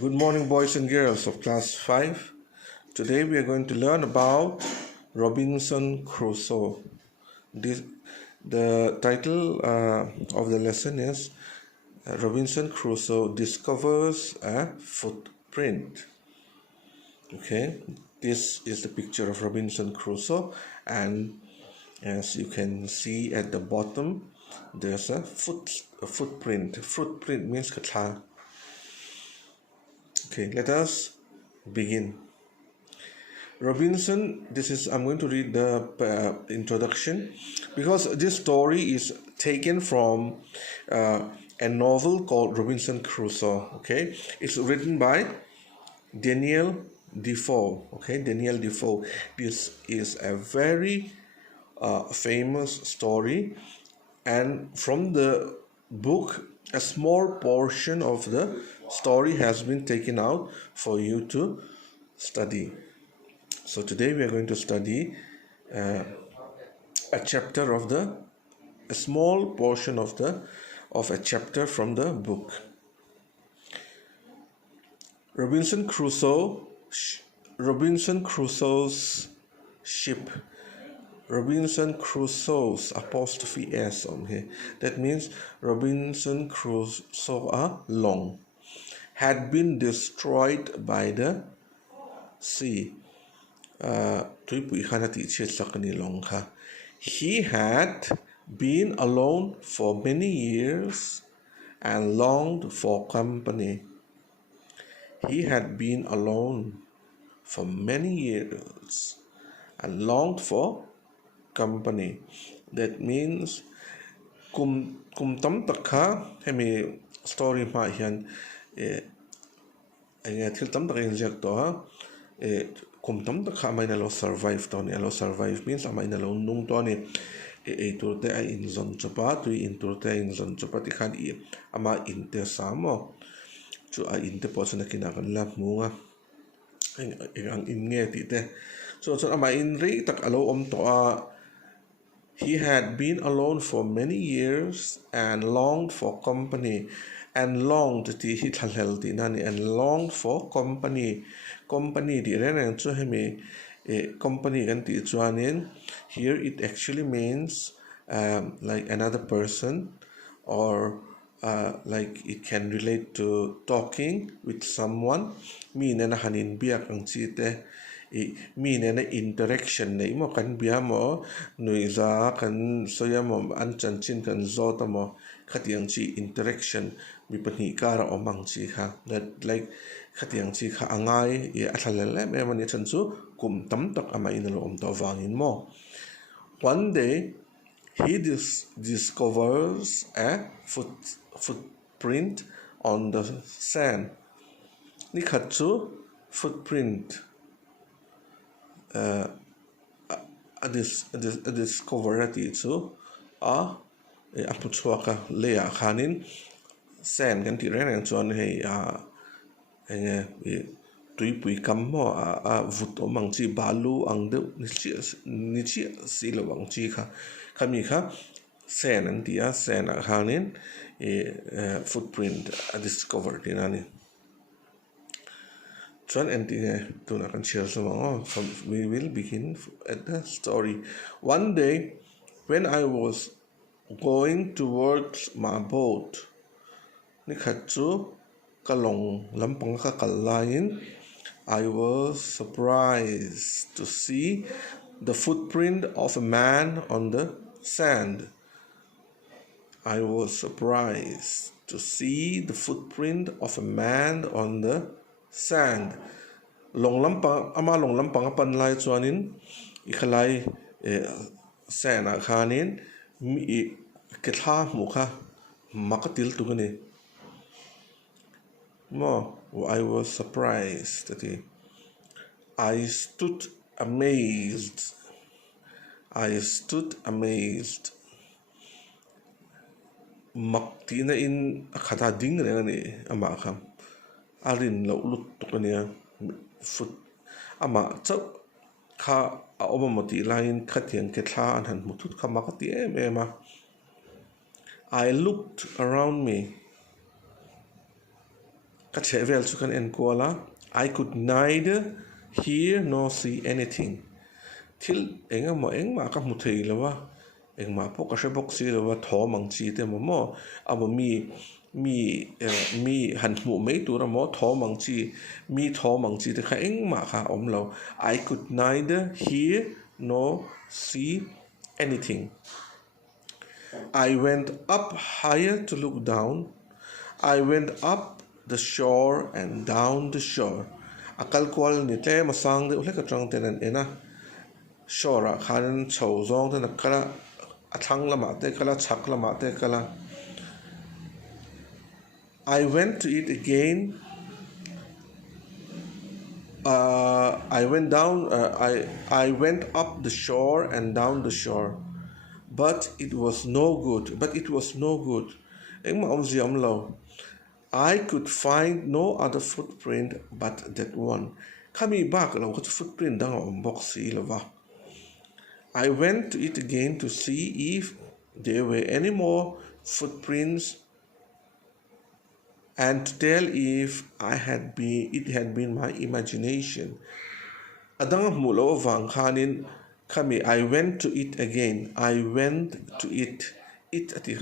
Good morning, boys and girls of class 5. Today we are going to learn about Robinson Crusoe. The title of the lesson is Robinson Crusoe discovers a footprint. Okay, this is the picture of Robinson Crusoe, and as you can see at the bottom, there's a footprint. Footprint means katha. Okay, let us begin. Robinson, I'm going to read the introduction because this story is taken from a novel called Robinson Crusoe. Okay, it's written by Daniel Defoe. Okay, Daniel Defoe. This is a very famous story, and from the book, a small portion of the story has been taken out for you to study. So today we are going to study a chapter of a small portion of a chapter from the book. Robinson Crusoe's ship. Robinson Crusoe's apostrophe S on here. That means Robinson Crusoe long had been destroyed by the sea. He had been alone for many years and longed for company. He had been alone for many years and longed for company. That means kum tam takha hemi story ma hian enge thil tam tak inject to ha kum tam tak kha mai na lo survive to ni lo survive means amai na lo nung to ni tur te ai in zon chopa tu in tur te in zon chopa ti khan I ama in te samo chu a in te po chana kina kan la munga ang in nge ti te so ama in re tak alo om to a he had been alone for many years and longed for company. And longed ti hi thalhel ti nani and longed for company. Company di ren chu hemi company kan ti chuanin here it actually means like another person or like it can relate to talking with someone mi na hanin biak ang chi te mi na interaction nei mo kan bia mo nuiza kan soya mo an chan chin kan zo ta mo khatiang chi interaction mi pani kara omang chi kha that like khatiang chi kha angai ye athalele me mani chan chu kum tam tak ama in lo om to wangin mo. One day he discovers a footprint on the sand. Ni khat chu footprint a discover ti chu a puchwaka le a khanin sand kan ti ren chuan hei enge tui pui kam mo a vut omang chi balu ang de ni chi si lo wang chi kha khami kha sand an ti a sand a khanin footprint a discovered inani chuan and tu na kan share so we will begin at the story. One day when I was going towards my boat ni khat chu kalong lampang ka kalain I was surprised to see the footprint of a man on the sand. I was surprised to see the footprint of a man on the sand. Long lampang pan lai chuanin ikhalai sand a khanin mi ketha mukha makatil tugani mo I was surprised that I stood amazed makti na in khata ding re ni ama kham arin lo lut tukania foot ama chau kha obamati line khatiang ketha an han mutut kha makati ema I looked around me. ka chevel chu kan en kola I could neither hear nor see anything thil engma ka mu thei lawa engma po ka shebok si lawa tho mang chi te mo abo mi han mu mei tu ra mo tho mang chi te kha engma kha om lo I could neither hear nor see anything. I went up higher to look down. I went up the shore and down the shore. Akal kwal ni te masang de ule ka trang tenen ena shore khan chou zong te nakala athang lama te kala chak lama te kala. I went to it again. I went up the shore and down the shore. But it was no good. Engma om ziam lo. I could find no other footprint but that one. Kami bak lo kat footprint dang om box si lova. I went to it again to see if there were any more footprints and to tell if it had been my imagination. Adang mulo vang khanin kami I went to it again. I went to it. It ati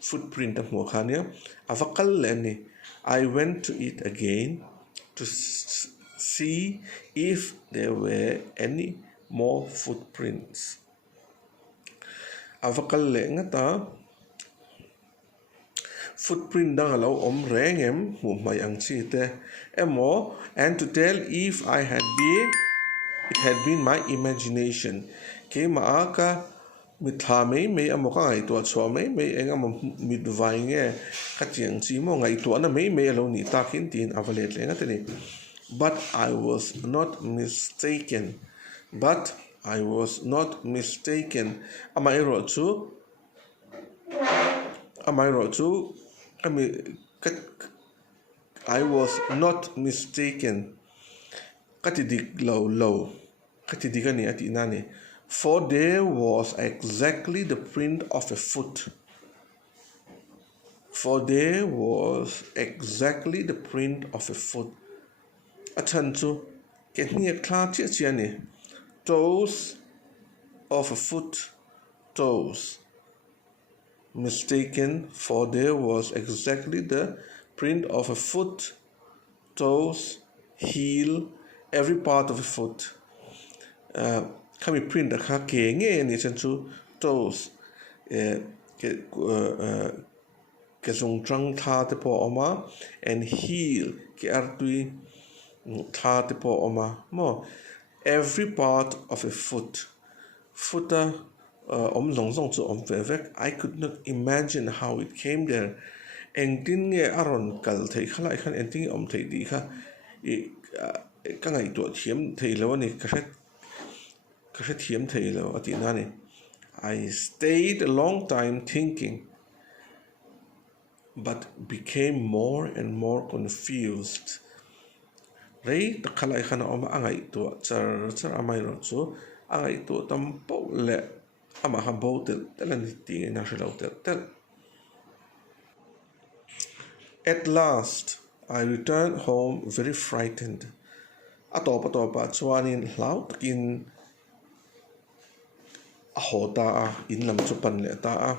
footprint of Mokhania. Avakal leni. I went to it again to see if there were any more footprints. Avakal lengata footprint dangalo om rengem mumay ang chite emo and to tell if it had been my imagination. Ke maaka mitha mei amoka ngai to chwa mei enga midwai nge katiang chi mo ngai to na mei lo ni takin tin avalet lenga tani. But I was not mistaken. Am I wrote to I was not mistaken. Katidik low. Katidigani ati nani. For there was exactly the print of a foot. Attentu ketni klar chiani. Toes of a foot. Toes. Mistaken, for there was exactly the print of a foot, toes, heel, every part of a foot. Kami print a ke nge ni sensu toes ke sung trang tha te po oma and heel ke artui tha te po oma mo every part of a footer I could not imagine how it came there. Engtin nge aron kal thei khala khan engtin om thei di kha ka ngai to thiam thei lo ni ka thiam thei lo ati na ni. I stayed a long time thinking but became more and more confused. Rei ta khala khan om angai to char amai ro chu angai to tam po le ama hambotel telaniti na tel. At last, I returned home very frightened. Atopa chuanin hlaukin ahota in lam chupan le ta.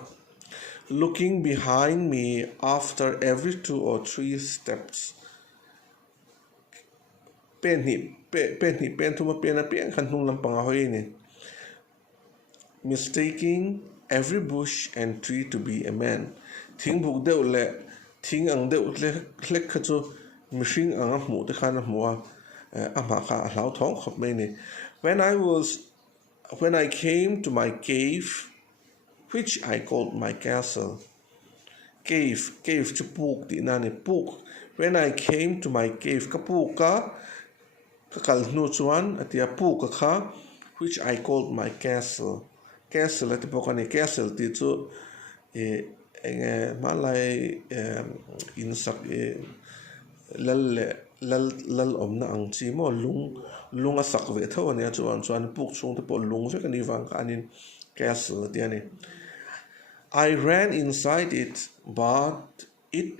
Looking behind me after every 2 or 3 steps. Pen thuma pen khan hnung lampang hoi ni. Mistaking every bush and tree to be a man. Thing buk deu le thing ang deu le klek khachu mishing ang mu te khan muwa ama kha hlau thong khop me ni. When I came to my cave, which I called my castle. Cave chu puk ti na ni puk. When I came to my cave ka puk ka kal nu chuan atia puk ka which I called my castle. Castle at pokani castle ti chu malai insak lal omna ang chi mo lung a sak ve tho ne chuan puk chung te po lung ve kan iwang kanin castle ti ani. I ran inside it but it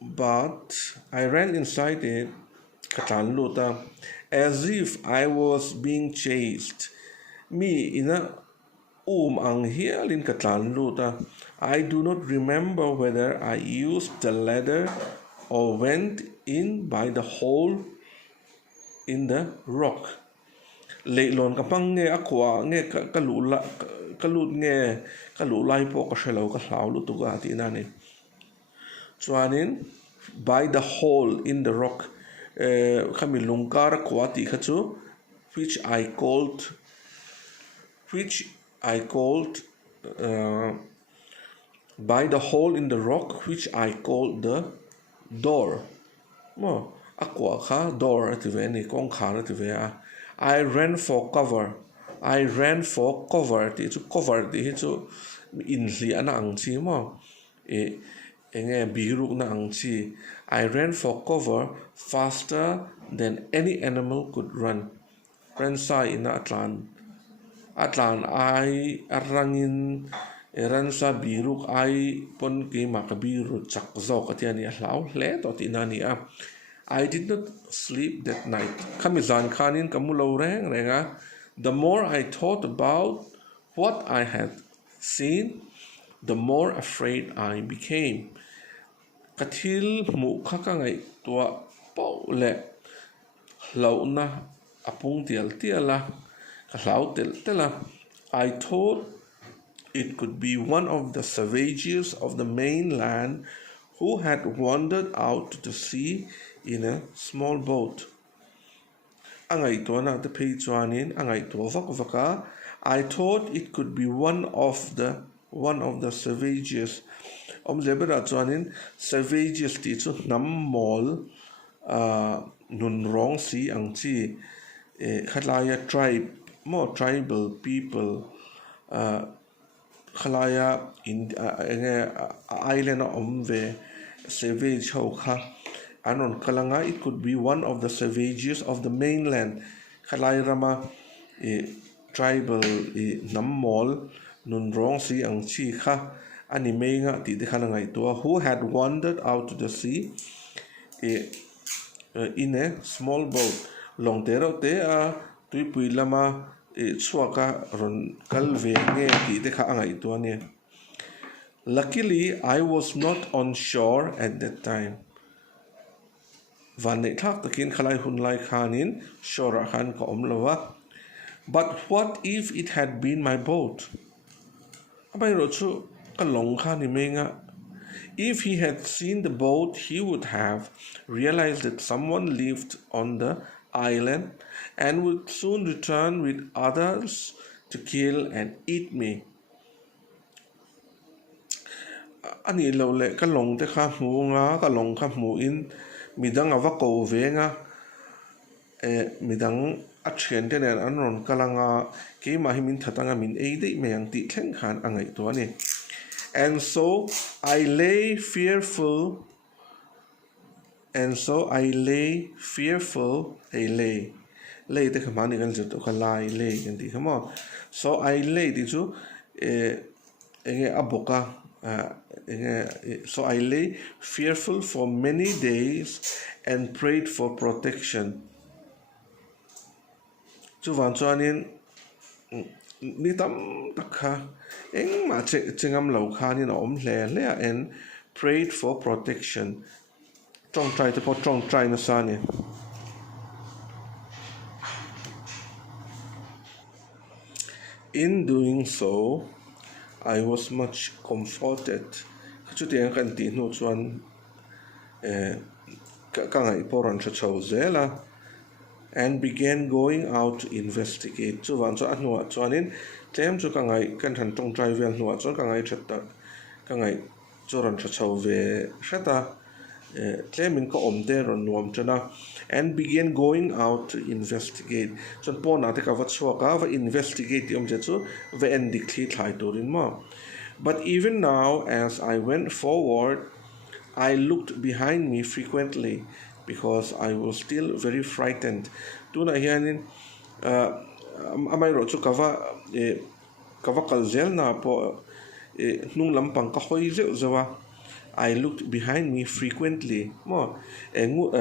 but I ran inside it, katan luta, as if I was being chased. Me ina ang hialin katan luta. I do not remember whether I used the ladder or went in by the hole in the rock. Leilon kapang nge akwa nge kalut nge kalulay po kasalaw kaslaw luto ka ati nani. Chuanin by the hole in the rock kami lungkar kwati kachu which I called by the hole in the rock which I called the door. Mo akwa ka door ative ni kong kha ative a. I ran for cover. Ti chu cover ti chu inli ana ang chi mo enge biruk na ang chi. I ran for cover faster than any animal could run. Ran sa ina atlan ai arangin ran sa biruk ai pon ke makabiru chak zo katiani ahlaw le to tinani a. I did not sleep that night. Kamizan kanin kamulo renga. The more I thought about what I had seen, the more afraid I became. Katil mu kakangai tua pau le lau na apung tiala kalau tela. I thought it could be one of the savages of the mainland who had wandered out to the sea in a small boat. Angai tua na te pei chuanin angai tua vaka. I thought it could be one of the savages. Lebera chuanin savages ti chu nam mol nun rong si ang chi khalaya tribal people khalaya in island omve savage ho kha anon kalanga. It could be one of the savages of the mainland. Khalaya rama tribal nammol nun rong si ang chi kha ani menga ti de khalangai to who had wandered out to the sea in a small boat. Long tero te a tui pui lama chuaka ron kalve nge ti de kha angai to ne. Luckily, I was not on shore at that time. Van ne thak takin khalai hun lai khanin shore khan ka omlawa. But what if it had been my boat? Abai rochu kalong khani menga. If he had seen the boat, he would have realized that someone lived on the island and would soon return with others to kill and eat me. Ani lo le kalong te kha mu nga kalong kha mu in midang avako venga midang atchen te nen anron kalanga ke mahimin thatanga min eide meyang ti thleng khan angai to ani. And so I lay fearful. Lay te khamani kan jut ka lai lay kan ti khamo. So I lay ti chu enge aboka so I lay fearful for many days and prayed for protection. Chu van chuanin ni tam takha eng ma chengam lo kha ni om hle and prayed for protection. Trong try na sa ni. In doing so, I was much comforted. Chu tiang kan ti no chuan ka ngai poran cha chau zela and began going out to investigate. Chu van chu anwa chuanin tlem chu ka ngai kan than tong try vel nuwa chu ka ngai thatta ka ngai choran cha chau ve shata tlem ko omde ron nuam chana and began going out to investigate. Chon po na te ka wat chwa ka va investigate om je chu ve en dikli thlai turin ma. But even now, as I went forward, I looked behind me frequently because I was still very frightened. Tuna hianin amay ro chu kava kalzel na po nung lampang ka hoy ze zawa I looked behind me frequently. Mo engu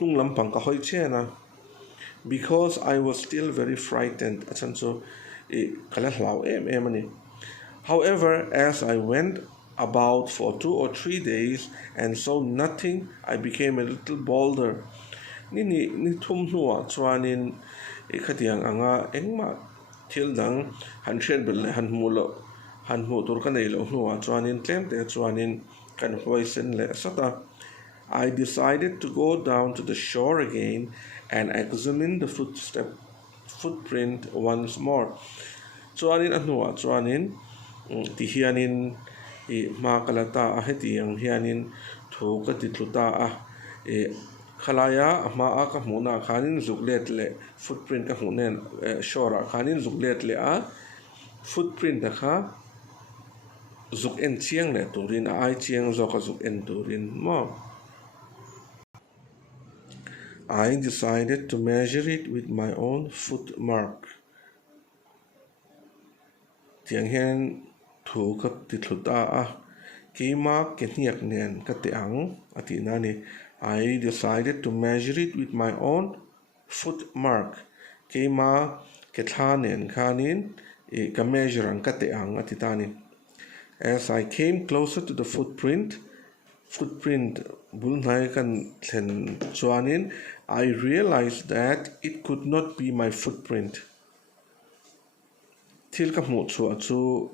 nung lampang ka hoi chena because I was still very frightened. Achan so kala hlau ani. However, as I went about for 2 or 3 days and saw nothing, I became a little bolder. Ni thum nuwa chuanin khatiang anga engma thil dang han shen bel han mulo han mu tur ka nei lo nuwa chuanin tlem te chuanin kan hoi sen le sata. I decided to go down to the shore again and examine the footprint once more. Chuanin anuwa chuanin ti hianin ma kalata a heti ang hianin thu ka titluta a khalaya ma a ka hmuna khanin zuklet le footprint ka hmunen shora khanin zuklet le a footprint kha zuk en chiang le turin ai chiang zo ka zuk en turin mo. I decided to measure it with my own foot mark. Tiang hian thu ka titluta a kima keniak nen ka teang ati nani. I decided to measure it with my own foot mark. Kima kethanen khanin ka measure ang ka teang ati tani. As I came closer to the footprint bulnai kan thlen chuanin I realized that it could not be my footprint. Thil ka hmu chu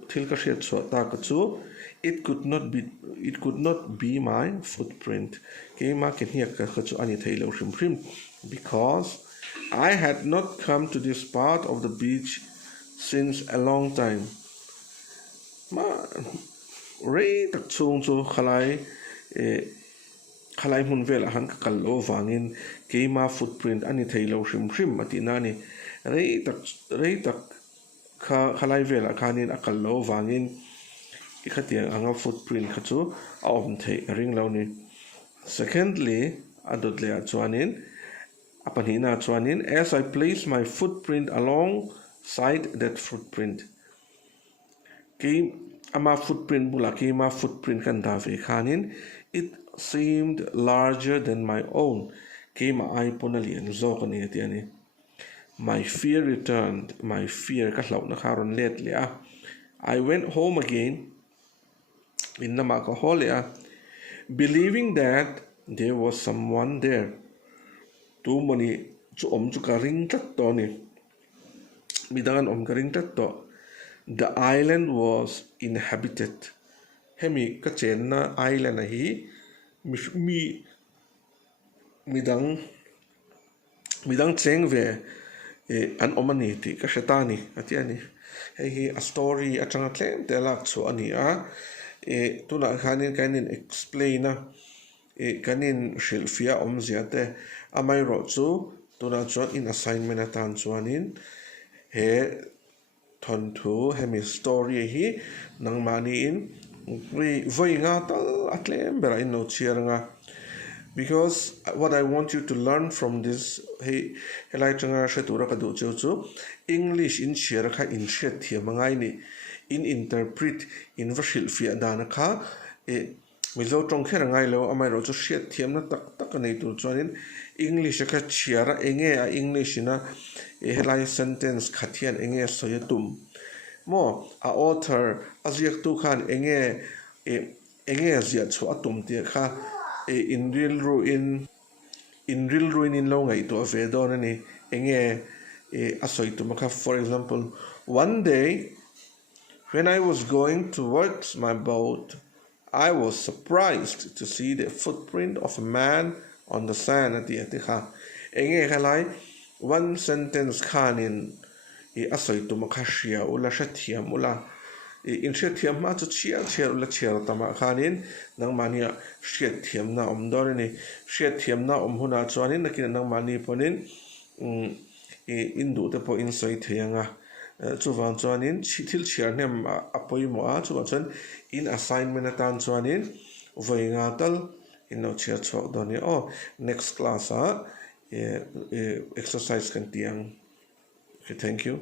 thil ka hriat chu ta ka chu it could not be my footprint. Keima ke hniak ka chu ani theilo hrim because I had not come to this part of the beach since a long time. Ma rei tak chung chu khalai mun vel han ka kallo wangin keima footprint ani theilo hrim ati nani rei tak khalai vel khanin akallo wangin ikhatiang anga footprint kha chu a om thei ring lo ni. Secondly adot le chuanin apanina chuanin as I place my footprint alongside that footprint ke ama footprint bula ke ma footprint kan da ve khanin it seemed larger than my own. Came I ponali and zokani at yani. My fear returned. My fear kaslaw na karon lately. I went home again in Namakaholia, believing that there was someone there. Tu mani chu chu karing tatto ni. Bidangan karing tatto. The island was inhabited. Hemi kachen na island hi midang cheng ve an omani ti ka shetani atiani hei a story a changa tlem te lak chu ani a tuna khanin kanin explain a kanin shilfia omziate amai ro chu tuna chuan in assignment atan chuanin he thon thu hemi story hi nang mani in voi nga tal atlem bera in no chiar nga. Because what I want you to learn from this helai changa shetura ka du chu English in share kha in shet thiamangai ni in interpret in vashil fi adana kha mizo tong khera ngai lo amai ro chu shet thiam na tak nei tur chuanin English ka chiara enge a English na helai sentence khathian enge soyatum mo a author aziak tu khan enge zia chu atum te kha in real ruin in lo ngai to ve don ni enge asoi to maka. For example, one day when I was going towards my boat, I was surprised to see the footprint of a man on the sand at the atiha enge halai one sentence khanin asoi to maka shia ula shathiam ula in shethiam ma chu chia ula chia tama khanin nang mania shethiam na omdor ni shethiam na omhuna chuanin nakin nang mani ponin indu te po insoi theyanga chuwan chuanin chithil chiar nem apoi mo a chuwa chuan in assignment atan chuanin voinga tal in no chia chok doni next class exercise kan tiang. Okay, thank you.